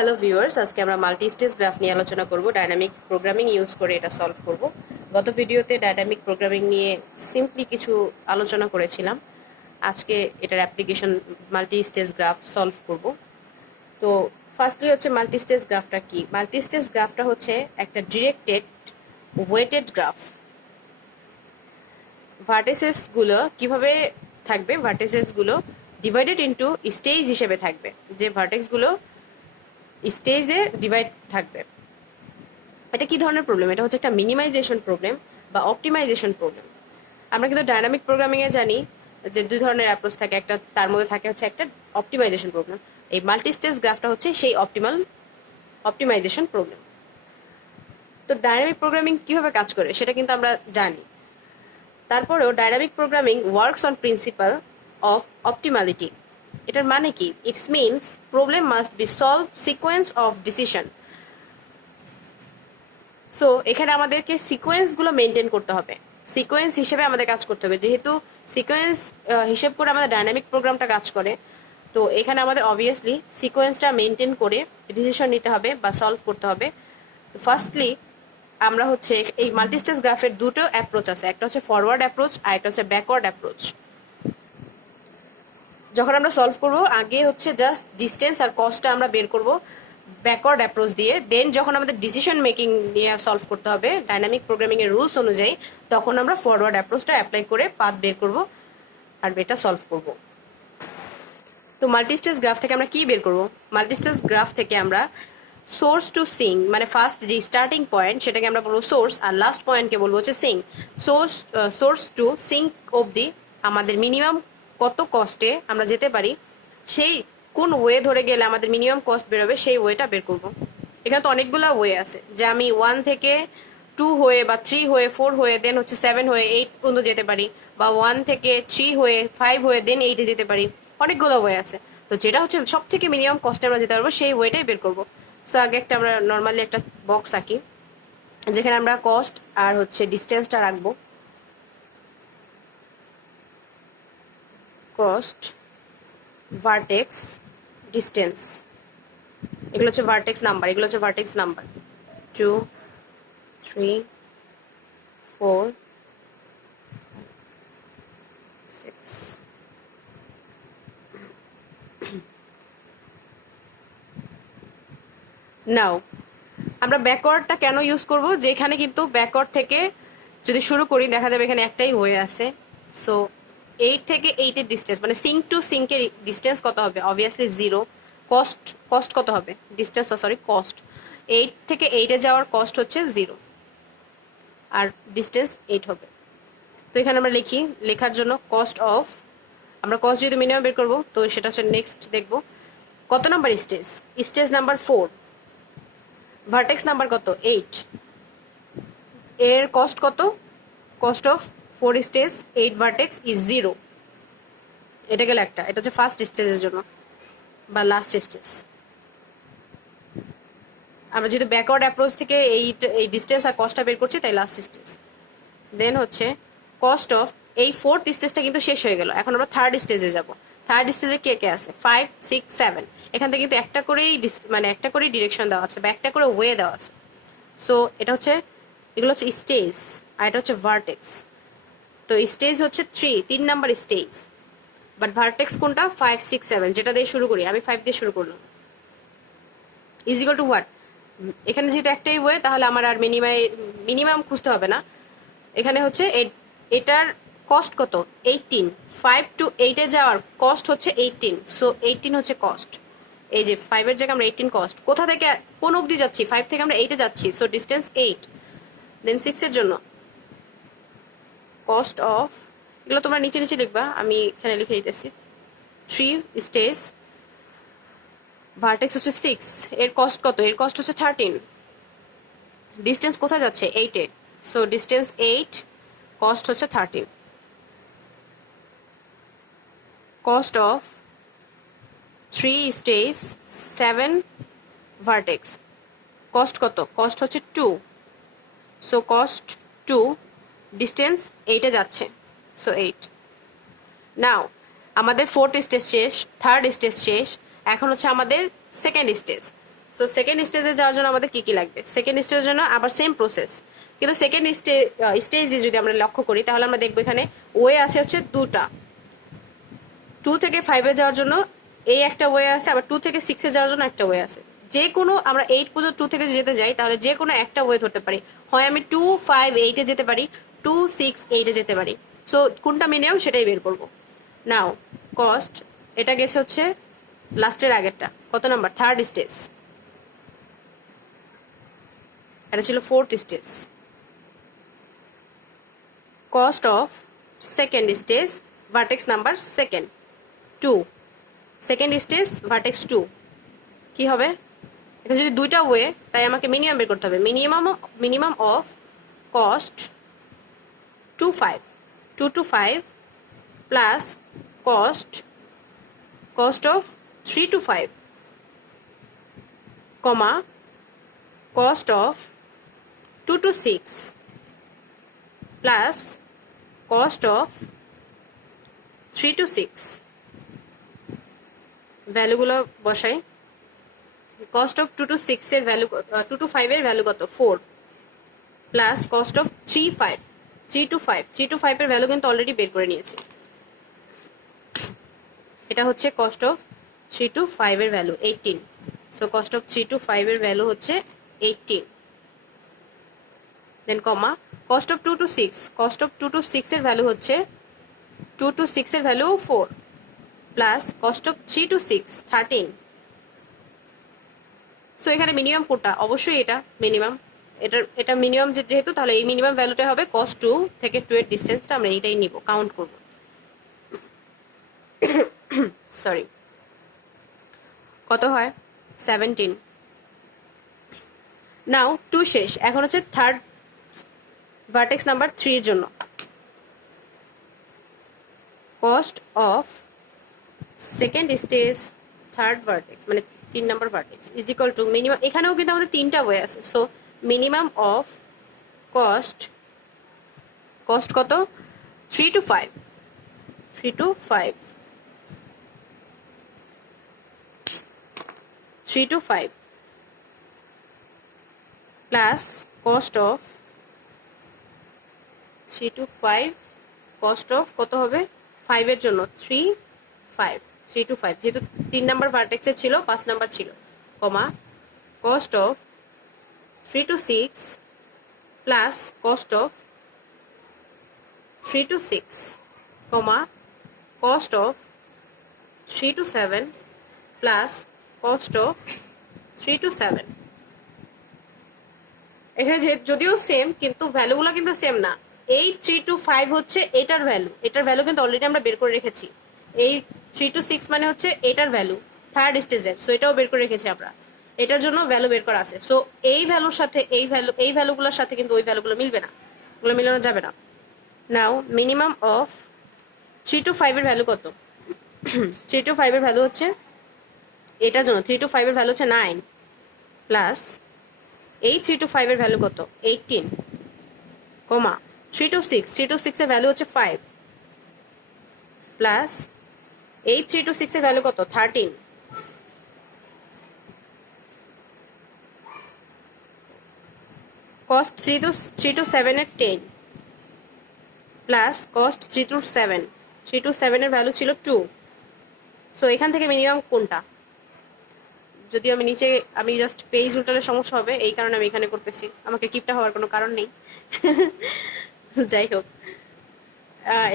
Hello viewers, আজকে আমরা multi stage graph নিয়ে আলোচনা করব। ডাইনামিক প্রোগ্রামিং ইউজ করে এটা সলভ করব। গত ভিডিওতে ডাইনামিক প্রোগ্রামিং নিয়ে সিম্পলি কিছু আলোচনা করেছিলাম। আজকে এটার application multi stage graph solve করব। তো ফার্স্টলি হচ্ছে মাল্টি স্টেজ গ্রাফটা কি? মাল্টি স্টেজ গ্রাফটা হচ্ছে একটা ডিরেক্টেড ওয়েটেড গ্রাফ। ভার্টিসেসগুলো কিভাবে থাকবে? ভার্টিসেসগুলো ডিভাইডেড ইনটু স্টেজ হিসেবে থাকবে, যে ভার্টেক্সগুলো স্টেজে ডিভাইড থাকবে। এটা কি ধরনের প্রবলেম? এটা হচ্ছে একটা মিনিমাইজেশন প্রবলেম বা অপটিমাইজেশন প্রবলেম। আমরা কিন্তু ডাইনামিক প্রোগ্রামিংয়ে জানি যে দুই ধরনের অ্যাপ্রোচ থাকে, একটা তার মধ্যে থাকে হচ্ছে একটা অপটিমাইজেশন প্রবলেম। এই মাল্টি স্টেজ গ্রাফটা হচ্ছে সেই অপটিমাইজেশন প্রবলেম। তো ডাইনামিক প্রোগ্রামিং কিভাবে কাজ করে সেটা কিন্তু আমরা জানি। তারপরেও dynamic programming works on principal of optimality. এটার মানে কি? It's means problem must be solve sequence of decision. So এখানে আমাদেরকে সিকোয়েন্সগুলো মেনটেন করতে হবে, সিকোয়েন্স হিসেবে আমাদের কাজ করতে হবে। যেহেতু সিকোয়েন্স হিসেব করে আমাদের ডাইনামিক প্রোগ্রামটা কাজ করে, তো এখানে আমাদের অবভিয়াসলি সিকোয়েন্সটা মেনটেন করে ডিসিশন নিতে হবে বা সলভ করতে হবে। তো ফার্স্টলি আমরা হচ্ছে এই মাল্টিস্টেজ গ্রাফের দুটো অ্যাপ্রোচ আছে, একটা হচ্ছে ফরওয়ার্ড অ্যাপ্রোচ আর একটা হচ্ছে ব্যাকওয়ার্ড অ্যাপ্রোচ। যখন আমরা সলভ করব আগে হচ্ছে জাস্ট ডিস্টেন্স আর কস্টটা আমরা বের করব ব্যাকওয়ার্ড অ্যাপ্রোচ দিয়ে। দেন যখন আমাদের ডিসিশন মেকিং নিয়ে সলভ করতে হবে ডাইনামিক প্রোগ্রামিং এর রুলস অনুযায়ী, তখন আমরা ফরওয়ার্ড অ্যাপ্রোচটা অ্যাপ্লাই করে পাথ বের করব আর এটা সলভ করব। তো মাল্টিস্টেজ গ্রাফ থেকে আমরা কি বের করব? মাল্টিস্টেজ গ্রাফ থেকে আমরা সোর্স টু সিং, মানে ফার্স্ট যে স্টার্টিং পয়েন্ট সেটাকে আমরা বলবো সোর্স, আর লাস্ট পয়েন্টকে বলবো হচ্ছে সিং। সোর্স টু সিং অবধি আমাদের মিনিমাম কত কস্টে আমরা যেতে পারি, সেই কোন ওয়ে ধরে গেলে আমাদের মিনিমাম কস্ট বেরোবে সেই ওয়েটা বের করব। এখানে তো অনেকগুলো ওয়ে আছে, যে আমি 1 থেকে 2 হয়ে বা 3 হয়ে 4 হয়ে দেন হচ্ছে 7 হয়ে 8 পর্যন্ত যেতে পারি, বা 1 থেকে 3 হয়ে 5 হয়ে দেন 8-এ যেতে পারি। অনেকগুলো ওয়ে আছে। তো যেটা হচ্ছে সব থেকে মিনিমাম কস্টে আমরা যেতে পারবো সেই ওয়েটাই বের করবো। সো আগে একটা আমরা নর্মালি একটা বক্স আঁকি, যেখানে আমরা কস্ট আর হচ্ছে ডিস্টেন্সটা রাখবো। কস্ট, ভার্টেক্স, ডিস্টেন্স, এগুলো হচ্ছে ভার্টেক্স নাম্বার, এগুলো হচ্ছে ভার্টেক্স নাম্বার 2, 3, 4, 6। নাও আমরা ব্যাকওয়ার্ডটা কেন ইউজ করব? যেখানে কিন্তু ব্যাকওয়ার্ড থেকে যদি শুরু করি দেখা যাবে এখানে একটাই ওয়ে আছে। সো 8 থেকে 8-এর ডিস্টেন্স, মানে সিঙ্ক টু সিঙ্কের ডিস্টেন্স কত হবে? অবভিয়াসলি 0। কস্ট কত হবে? ডিস্টেন্স, সরি কস্ট, 8 থেকে 8-এ যাওয়ার কস্ট হচ্ছে 0 আর ডিস্টেন্স 8 হবে। তো এখানে আমরা লিখি, লেখার জন্য কস্ট অফ, আমরা কস্ট যেহেতু মিনিমাম বের করবো তো সেটা হচ্ছে নেক্সট দেখবো কত number stage, stage number 4, vertex number কত? 8, এর কস্ট কত? Cost of 4 stage 8 vertex is 0। এটা গেল একটা, এটা হচ্ছে ফার্স্ট স্টেজের জন্য বা লাস্ট স্টেজ। আমরা যেহেতু ব্যাকওয়ার্ড অ্যাপ্রোচ থেকে এই ডিস্টেন্স আর কস্টটা বের করছি তাই লাস্ট স্টেজ। দেন হচ্ছে কস্ট অফ, এই 4th স্টেজটা কিন্তু শেষ হয়ে গেল, এখন আমরা থার্ড স্টেজে যাব। থার্ড স্টেজে কে কে আছে? 5, 6, 7। এখান থেকে কিন্তু একটা করেই মানে একটা করেই ডিরেকশন দেওয়া আছে বা একটা করে ওয়ে দেওয়া আছে। সো এটা হচ্ছে, এগুলো হচ্ছে স্টেজ আর এটা হচ্ছে ভার্টেক্স। তো স্টেজ হচ্ছে 3 নাম্বার স্টেজ, বাট ভার্টেক্স কোনটা? 5, 6, 7, যেটা দিয়ে শুরু করি। আমি 5 দিয়ে শুরু করলাম। Is equal to what? এখানে যেহেতু একটাই ওয়ে তাহলে আমার আর মিনিমাম খুঁজতে হবে না। এখানে হচ্ছে এটার কস্ট কত? 18। 5 to 8-এ যাওয়ার কস্ট হচ্ছে 18। সো 18 হচ্ছে কস্ট। এই যে 5-এর জায়গায় আমরা 18 কস্ট। কোথা থেকে কোন অবধি যাচ্ছি? 5 থেকে আমরা 8-এ যাচ্ছি, সো ডিস্টেন্স 8। দেন 6-এর জন্য কস্ট অফ, এগুলো তোমরা নিচে নিচে লিখবা, আমি এখানে লিখে দিতেছি। 3 স্টেজ, ভার্টেক্স হচ্ছে 6, এর কস্ট কত? এর কস্ট হচ্ছে 13। ডিস্টেন্স কোথায় যাচ্ছে? 8-এ, সো ডিস্টেন্স 8, কস্ট হচ্ছে 13। Cost of 3 stage 7 vertex, cost কত? কস্ট হচ্ছে 2, সো কস্ট 2, ডিস্টেন্স 8-এ যাচ্ছে, সো 8। নাও আমাদের 4th স্টেজ শেষ, থার্ড স্টেজ শেষ, এখন হচ্ছে আমাদের সেকেন্ড স্টেজ। সো সেকেন্ড স্টেজে যাওয়ার জন্য আমাদের কি কি লাগবে? সেকেন্ড স্টেজের জন্য আবার সেম প্রসেস, কিন্তু সেকেন্ড স্টেজে যদি আমরা লক্ষ্য করি তাহলে আমরা দেখবো এখানে ওয়ে আছে হচ্ছে দুটা। 2 থেকে 5-এ যাওয়ার জন্য এই একটা ওয়ে আছে, আবার 2 থেকে 6-এ যাওয়ার জন্য একটা ওয়ে আছে। যে কোনো আমরা 8 পর্যন্ত 2 থেকে যেতে যাই তাহলে যে কোনো একটা ওয়ে ধরতে পারি, হয় আমি 2, 5, 8-এ যেতে পারি, 2, 6, 8-এ যেতে পারি। সো কোনটা মিনিমাম সেটাই বের করবো। নাও কস্ট, এটা গেছে হচ্ছে লাস্টের আগেরটা, কত নাম্বার? Third stage. এটা ছিল fourth stage. Cost of second stage vertex number second 2, second stage vertex 2 কি হবে? এখানে যদি দুইটা ওয়ে, তাই আমাকে মিনিমাম বের করতে হবে। Minimum of cost 2, 5, 2 to 5 plus cost of 3 to 5 comma cost of 2 to 6 plus cost of 3 to 6। ভ্যালুগুলো বসাই। কস্ট অফ 2 to 6 এর ভ্যালু, 2 to 5 এর ভ্যালু কত? 4 প্লাস কস্ট অফ 3 to 5 এর ভ্যালু কিন্তু অলরেডি বের করে নিয়েছি। এটা হচ্ছে কস্ট অফ 3 to 5 এর value 18। So cost of 3 to 5 এর ভ্যালু হচ্ছে 18। Then comma cost of 2 to 6, cost of 2 to 6 এর ভ্যালু হচ্ছে 2 to 6 এর value 4 plus cost of 3 to 6 13। So এখানে মিনিমাম কোনটা? অবশ্যই এটা মিনিমাম। এটা মিনিমাম যেহেতু, তাহলে এই মিনিমাম ভ্যালুটা হবে কস্ট 2 থেকে 2 এর ডিস্টেন্সটা আমরা এইটাই নিব, কাউন্ট করব। সরি, কত হয়? 17। নাও 2 শেষ, এখন হচ্ছে থার্ড ভার্টেক্স নাম্বার 3 এর জন্য। Cost of second stage third vertex মানে 3 number vertex is equal to minimum. এখানেও কিন্তু আমাদের 3টা ওয়ে আছে। সো মিনিমাম অফ কস্ট কত? 3 to 5 3 to 5 3 to 5 plus cost of 3 to 5 cost of কত হবে? 5 এর জন্য 3 to 5 যেহেতু 3 নাম্বার ভার্টেক্সে ছিল, 5 নাম্বার ছিল, comma cost of 3 to 6 plus cost of 3 to 6 comma cost of 3 to 7 plus cost of 3 to 7। এখানে যদিও সেম, কিন্তু ভ্যালুগুলো কিন্তু সেম না। এই 3 to 5 হচ্ছে এটার ভ্যালু কিন্তু অলরেডি আমরা বের করে রেখেছি। এই 3 to 6 মানে হচ্ছে এটার ভ্যালু থার্ড স্টেজের, সো এটাও বের করে রেখেছি আমরা। এটার জন্য ভ্যালু বের করা আছে। সো এই ভ্যালুর সাথে এই ভ্যালুগুলোর সাথে কিন্তু ওই ভ্যালুগুলো মিলবে না, ওগুলো মিলানো যাবে না। নাও মিনিমাম অফ 3 to 5 এর ভ্যালু কত? 3 to 5 এর ভ্যালু হচ্ছে এটার জন্য 3 to 5 এর ভ্যালু হচ্ছে 9 প্লাস এই 3 to 5 এর ভ্যালু কত? 18 কমা 3 to 6 এর ভ্যালু হচ্ছে 5 প্লাস এই 3 to 6 এর ভ্যালু কত? 13 কস্ট 3 to 7 এর 10 প্লাস কস্ট 3 to 7 এর ভ্যালু ছিল 2। সো এখান থেকে মিনিমাম কোনটা? যদিও আমি জাস্ট পেজ উল্টালে সমস্যা হবে, এই কারণে আমি এখানে করতেছি, আমাকে কিপটা হওয়ার কোনো কারণ নেই। যাই হোক,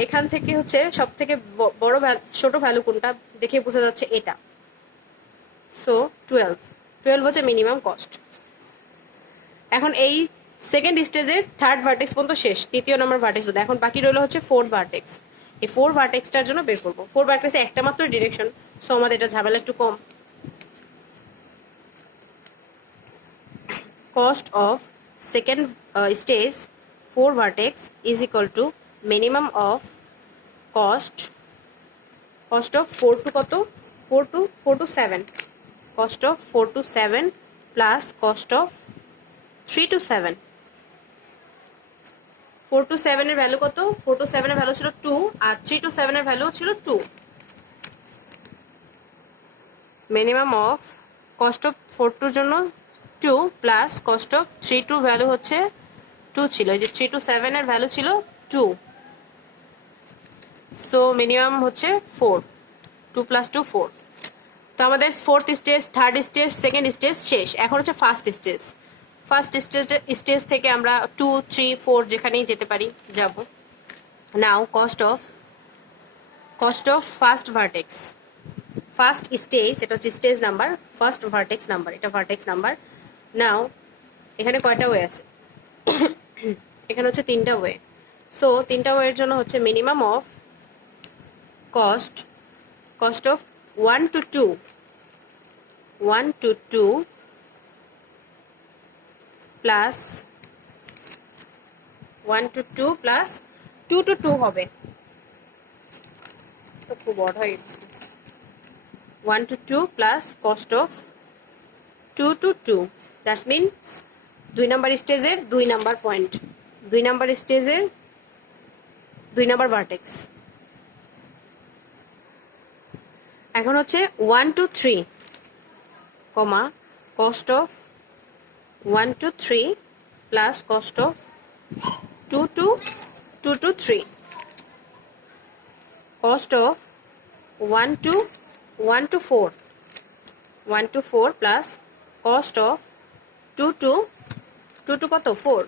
এখান থেকে হচ্ছে সব থেকে বড় ছোট ভ্যালু কোনটা দেখে বোঝা যাচ্ছে এটা। সো 12 হচ্ছে মিনিমাম কস্ট। এখন এই সেকেন্ড স্টেজের থার্ড ভার্টেক্স পর্যন্ত শেষ, তৃতীয় নম্বর ভার্টেক্স পর্যন্ত। এখন বাকি রইল হচ্ছে ফোর্থ ভার্টেক্স। এই ফোর্থ ভার্টেক্সটার জন্য বের করবো। ফোর্থ ভার্টেক্সে একটা মাত্র ডিরেকশন, সো আমাদের এটা ঝামেলা একটু কম। Cost of second stage 4 vertex is equal to minimum of cost of 4 to কত? 4 to 7, cost of 4 to 7 plus cost of 3 to 7। 4 to 7 এর ভ্যালু কত? 4 to 7 এর ভ্যালু ছিল 2 আর 3 to 7 এর ভ্যালু ছিল 2। মিনিমাম অফ কস্ট অফ 4 জন্য 2 plus cost of 3 value হচ্ছে 2 ছিল, এই যে 3 to 7 এর ভ্যালু ছিল 2, সো মিনিমাম হচ্ছে 4, 2 + 2 4। তো আমাদের fourth stage, third stage, second stage শেষ। এখন হচ্ছে ফার্স্ট স্টেজ। ফার্স্ট স্টেজ থেকে আমরা 2, 3, 4 যেখানেই যেতে পারি যাব। Now cost of first vertex, first stage, এটা হচ্ছে stage number, first vertex number, এটা ভার্টেক্স নাম্বার। নাও এখানে কয়টা ওয়ে আছে? এখানে হচ্ছে 3টা ওয়ে। সো 3টা ওয়ের জন্য হচ্ছে minimum of cost of 1 to 2 plus 1 to 2 plus 2 to 2 হবে, তো খুব বড় হয়ে গেছে। 1 to 2 plus cost of 2 to 2, that's means 2 number স্টেজের 2 নাম্বার পয়েন্ট, 2 নাম্বার স্টেজের 2 নাম্বার ভার্টেক্স। এখন হচ্ছে 1 to 3 comma cost of 1 to 3 plus cost of 2 to 3, cost of 1 to 4 plus cost of 2 to কত 4।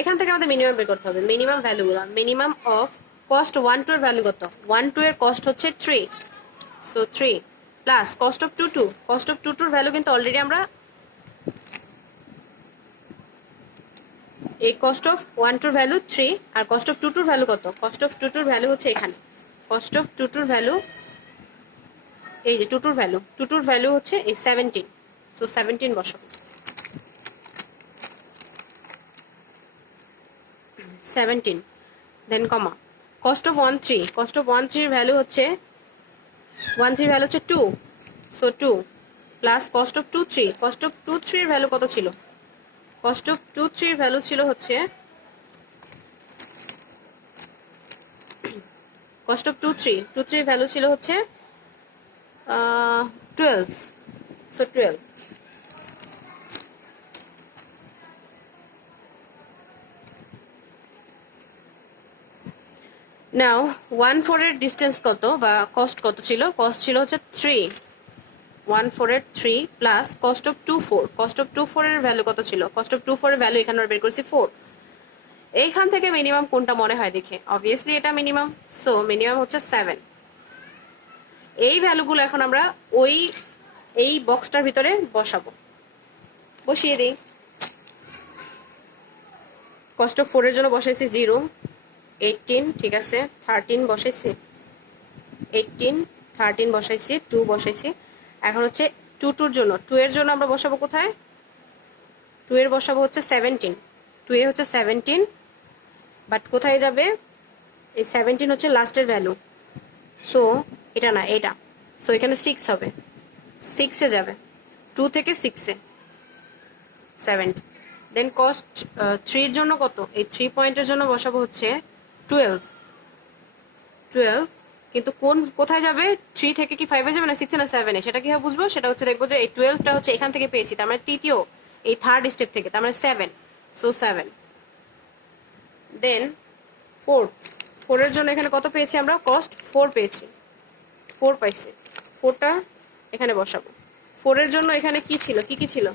এখান থেকে আমাদের মিনিমাম বের করতে হবে, মিনিমাম ভ্যালুগুলো। মিনিমাম অফ কস্ট 1 2 এর ভ্যালু কত? 1 2 এর কস্ট হচ্ছে 3, so 3 plus cost of 2 2, cost of 2 2 এর ভ্যালু কিন্তু অলরেডি আমরা এই কস্ট অফ 1 2 এর ভ্যালু 3 আর কস্ট অফ 2 2 এর ভ্যালু কত? কস্ট অফ 2 2 এর ভ্যালু হচ্ছে এখানে, কস্ট অফ 2 2 এর ভ্যালু এই যে 2 2 এর ভ্যালু, 2 2 এর ভ্যালু হচ্ছে এই 17, সো 17 বসাবো। 17 দেন comma cost of 1 3, cost of 1 3 এর ভ্যালু হচ্ছে 1 3 ভ্যালু হচ্ছে 2, so 2 plus cost of 2 3, cost of 2 3 এর ভ্যালু কত ছিল? কস্ট অফ 2 3 এর ভ্যালু ছিল হচ্ছে কস্ট অফ 2 3 এর ভ্যালু ছিল হচ্ছে 12, সো 12। নাও 1 4 এর ডিস্টেন্স কত বা কস্ট কত ছিল? কস্ট ছিল হচ্ছে 3, 1 4 এর 3 plus cost of 2 4, cost of 2 4 এর ভ্যালু কত ছিল? কস্ট অফ 2 4 এর ভ্যালু এখানে আমরা বের করেছি 4। এইখান থেকে মিনিমাম কোনটা মনে হয় দেখে? অবভিয়াসলি এটা মিনিমাম, সো মিনিমাম হচ্ছে 7। এই ভ্যালুগুলো এখন আমরা এই বক্সটার ভিতরে বসাবো, বসিয়ে দিই। কস্ট অফ 4 এর জন্য বসাইছি 0, 18, ঠিক আছে 13 বসাইছি, 18 13 বসাইছি, 2 বসাইছি। এখন হচ্ছে 2 2 এর জন্য, 2 এর জন্য আমরা বসাবো কোথায়? 2 এর বসাবো হচ্ছে 17, 2 এ হচ্ছে 17, বাট কোথায় যাবে? এই 17 হচ্ছে লাস্টের ভ্যালু, সো এটা না এটা, সো এখানে 6 হবে, 6 এ যাবে, 2 থেকে 6 এ 70। দেন কস্ট 3 এর জন্য কত? এই 3 পয়েন্টের জন্য বসাবো হচ্ছে 12, কিন্তু কোথায় যাবে? 3 থেকে কি 5 এ যাবে না 6 এ না 7 এ? সেটা কিভাবে বুঝবো? সেটা হচ্ছে দেখবো যে এই 12টা হচ্ছে এখান থেকে পেয়েছি, তার মানে তৃতীয় এই থার্ড স্টেপ থেকে, তার মানে 7, সো 7। দেন 4 এর জন্য এখানে কত পেয়েছি আমরা? কস্ট 4 পেয়েছি, 4 পাইছি, 4টা এখানে বসাবো। 4 এর জন্য এখানে কি ছিল, কি ছিল?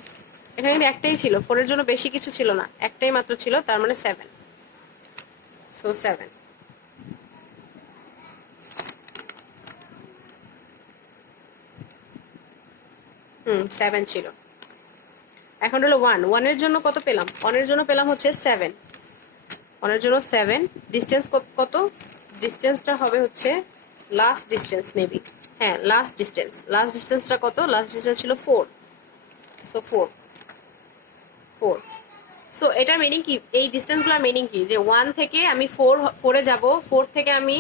এখানে কিন্তু একটাই ছিল, 4 এর জন্য বেশি কিছু ছিল না, একটাই মাত্র ছিল, তার মানে 7, সো 7। হুম 7 ছিল। এখন হলো 1 এর জন্য কত পেলাম? 1 এর জন্য পেলাম হচ্ছে 7, 1 এর জন্য 7। ডিস্টেন্স কত? ডিস্টেন্সটা হবে হচ্ছে লাস্ট ডিস্টেন্স মেবি, হ্যাঁ লাস্ট ডিস্টেন্সটা কত? লাস্ট ডিস্টেন্স ছিল 4, সো 4। সো এটার মিনিং কি? এই ডিস্টেন্সগুলোর মিনিং কি? যে 1 থেকে আমি 4 এ যাব, 4 থেকে আমি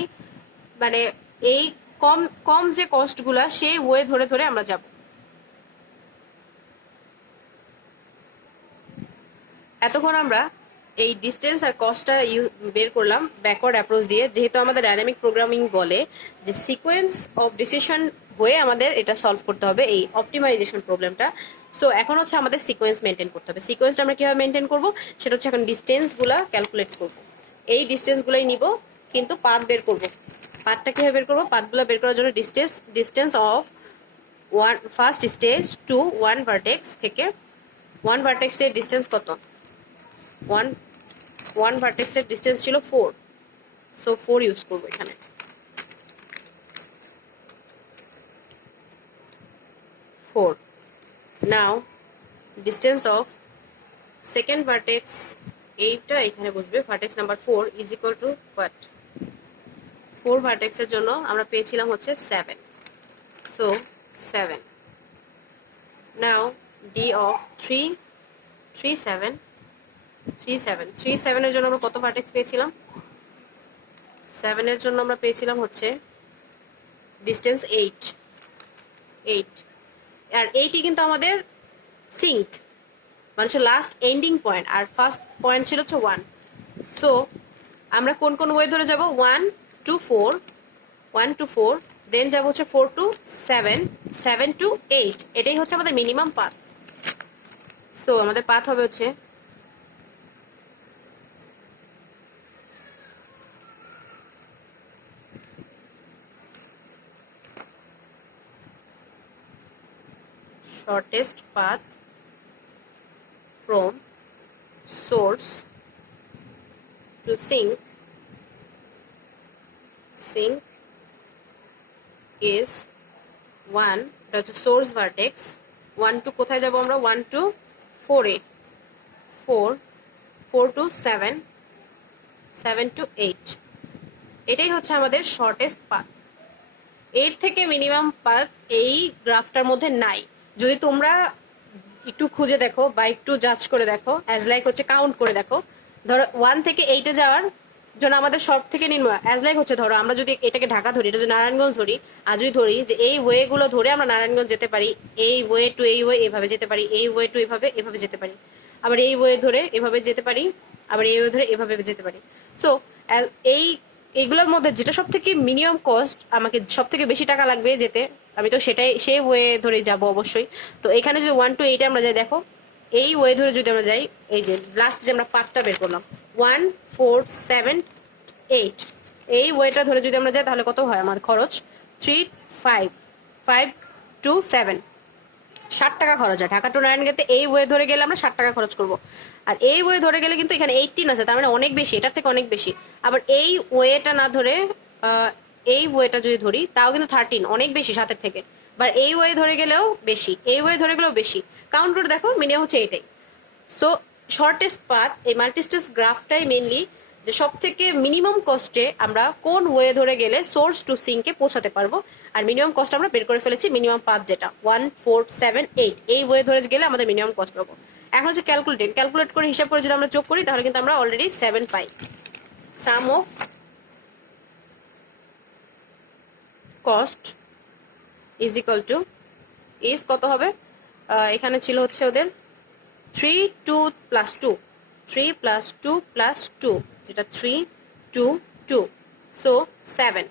মানে এই কম যে কস্টগুলা সেই ওয়ে ধরে ধরে আমরা যাব। এতক্ষণ আমরা এই ডিস্টেন্স আর কস্টটা বের করলাম ব্যাকওয়ার্ড অ্যাপ্রোচ দিয়ে, যেহেতু আমাদের ডাইনামিক প্রোগ্রামিং বলে যে সিকোয়েন্স অফ ডিসিশন হয়ে আমাদের এটা সলভ করতে হবে এই অপটিমাইজেশন প্রবলেমটা। সো এখন হচ্ছে আমাদের সিকোয়েন্স মেনটেন করতে হবে। সিকোয়েন্সটা আমরা কীভাবে মেনটেন করবো সেটা হচ্ছে এখন ডিস্টেন্সগুলো ক্যালকুলেট করব। এই ডিস্টেন্সগুলোই নিব, কিন্তু পাথ বের করব। পাথটা কীভাবে বের করবো? পাথগুলো বের করার জন্য distance of one first stage to one vertex থেকে ওয়ান ভার্টেক্সের ডিস্টেন্স কত? ওয়ান ভার্টেক্সের ডিস্টেন্স ছিল 4, সো 4 ইউজ করবো এখানে। 4. Now distance of second vertex, এইটা এখানে বসবে, vertex number 4 is equal to what? 4 vertex এর জন্য আমরা পেয়েছিলাম হচ্ছে 7, so 7. Now d of 3 7 এর জন্য আমরা কত ভার্টেক্স পেয়েছিলাম? 7 এর জন্য আমরা পেয়েছিলাম হচ্ছে ডিস্টেন্স 8, আর এইটি কিন্তু আমাদের সিঙ্ক মানে হচ্ছে লাস্ট এন্ডিং পয়েন্ট, আর ফার্স্ট পয়েন্ট ছিল হচ্ছে 1। সো আমরা কোন কোন ওয়ে ধরে যাব? 1 to 4, দেন যাব হচ্ছে 4 to 7, 7 to 8। এটাই হচ্ছে আমাদের মিনিমাম পাথ। সো আমাদের পাথ হবে হচ্ছে shortest path from source to sink is 1, এটা হচ্ছে সোর্স ভার্টেক্স। 1 to কোথায় যাব আমরা? 1 to 4 এ, 4 to 7, 7 to 8। এটাই হচ্ছে আমাদের শর্টেস্ট পাথ। এর থেকে মিনিমাম পাথ এই গ্রাফটার মধ্যে নাই। যদি তোমরা একটু খুঁজে দেখো বা একটু জাজ করে দেখো, অ্যাজ লাইক হচ্ছে কাউন্ট করে দেখো, ধরো 1 থেকে 8 এ যাওয়ার জন্য আমাদের সব থেকে নিম্ন অ্যাজ লাইক হচ্ছে, ধরো আমরা যদি এটাকে ঢাকা ধরি, এটা যদি নারায়ণগঞ্জ ধরি, আর যদি ধরি যে এই ওয়েগুলো ধরে আমরা নারায়ণগঞ্জ যেতে পারি, এই ওয়ে টু এই ওয়ে এভাবে যেতে পারি, এই ওয়ে টু এভাবে যেতে পারি, আবার এই ওয়ে ধরে এভাবে যেতে পারি, আবার এই ওয়ে ধরে এভাবে যেতে পারি। সো এইগুলোর মধ্যে যেটা সব থেকে মিনিমাম কস্ট, আমাকে সব থেকে বেশি টাকা লাগবে যেতে, আমি তো সেটাই সেই ওয়ে ধরে যাব অবশ্যই। তো এখানে যদি 1 to 8 আমরা যাই, দেখো এই ওয়ে ধরে যদি আমরা যাই, এই যে লাস্ট যে আমরা পাথটা বের করলাম 1 4 7 8, এই ওয়েটা ধরে যদি আমরা যাই তাহলে কত হয় আমার খরচ? 3 5 to 7, 60 টাকা খরচ হয়। ঢাকা টু নারায়ণগঞ্জে এই ওয়ে ধরে গেলে আমরা 60 টাকা খরচ করব। আর এই ওয়ে ধরে গেলে কিন্তু এখানে 18 আছে, তার মানে অনেক বেশি, এটার থেকে অনেক বেশি। আবার এই ওয়েটা না ধরে এই ওয়েটা যদি ধরি তাও কিন্তু 13, অনেক বেশি 7-এর থেকে। বা এই ওয়ে ধরে গেলেও বেশি, এই ওয়ে ধরে গেলেও বেশি। কাউন্ট করে দেখো, মিনিমাম হচ্ছে এটাই। সো শর্টেস্ট পাথ এই মাল্টিস্টেজ গ্রাফটাই মেনলি যে সব থেকে মিনিমাম কস্টে আমরা কোন ওয়ে ধরে গেলে সোর্স টু সিঙ্কে পৌঁছাতে পারবো। আর মিনিমাম কস্ট আমরা বের করে ফেলেছি, মিনিমাম পাথ যেটা 1 4 7 8, এই ওয়ে ধরে গেলে আমাদের মিনিমাম কস্ট পাবো। এখন হচ্ছে ক্যালকুলেট করে হিসাব করে যদি আমরা যোগ করি তাহলে কিন্তু আমরা already 7 pi. Some of cost is equal to is কত হবে? এখানে ছিল হচ্ছে ওদের 3 2 plus 2, 3 plus 2 plus 2, যেটা 3 2 2, সো 7।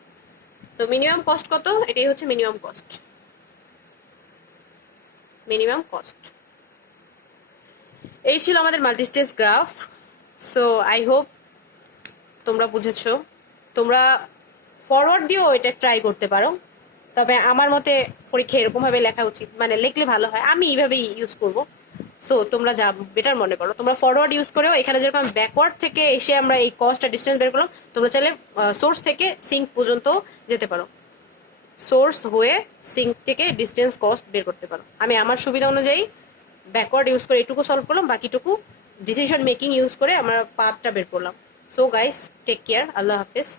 তো মিনিমাম কস্ট কত? এটাই হচ্ছে মিনিমাম কস্ট। এই ছিল আমাদের multistage graph. So I hope তোমরা বুঝেছো। তোমরা ফরওয়ার্ড দিয়েও এটা ট্রাই করতে পারো, তবে আমার মতে পরীক্ষা এরকমভাবে লেখা উচিত, মানে লিখলে ভালো হয়। আমি এইভাবেই ইউজ করব। সো তোমরা যা বেটার মনে করো, তোমরা ফরওয়ার্ড ইউজ করেও এখানে যেরকম ব্যাকওয়ার্ড থেকে এসে আমরা এই কস্ট আর ডিস্টেন্স বের করলাম, তোমরা চাইলে সোর্স থেকে সিঙ্ক পর্যন্ত যেতে পারো, সোর্স হয়ে সিঙ্ক থেকে ডিস্টেন্স কস্ট বের করতে পারো। আমি আমার সুবিধা অনুযায়ী ব্যাকওয়ার্ড ইউজ করে এটুকু সলভ করলাম, বাকিটুকু ডিসিশন মেকিং ইউজ করে আমরা পাথটা বের করলাম। সো গাইস, টেক কেয়ার, আল্লাহ হাফেজ।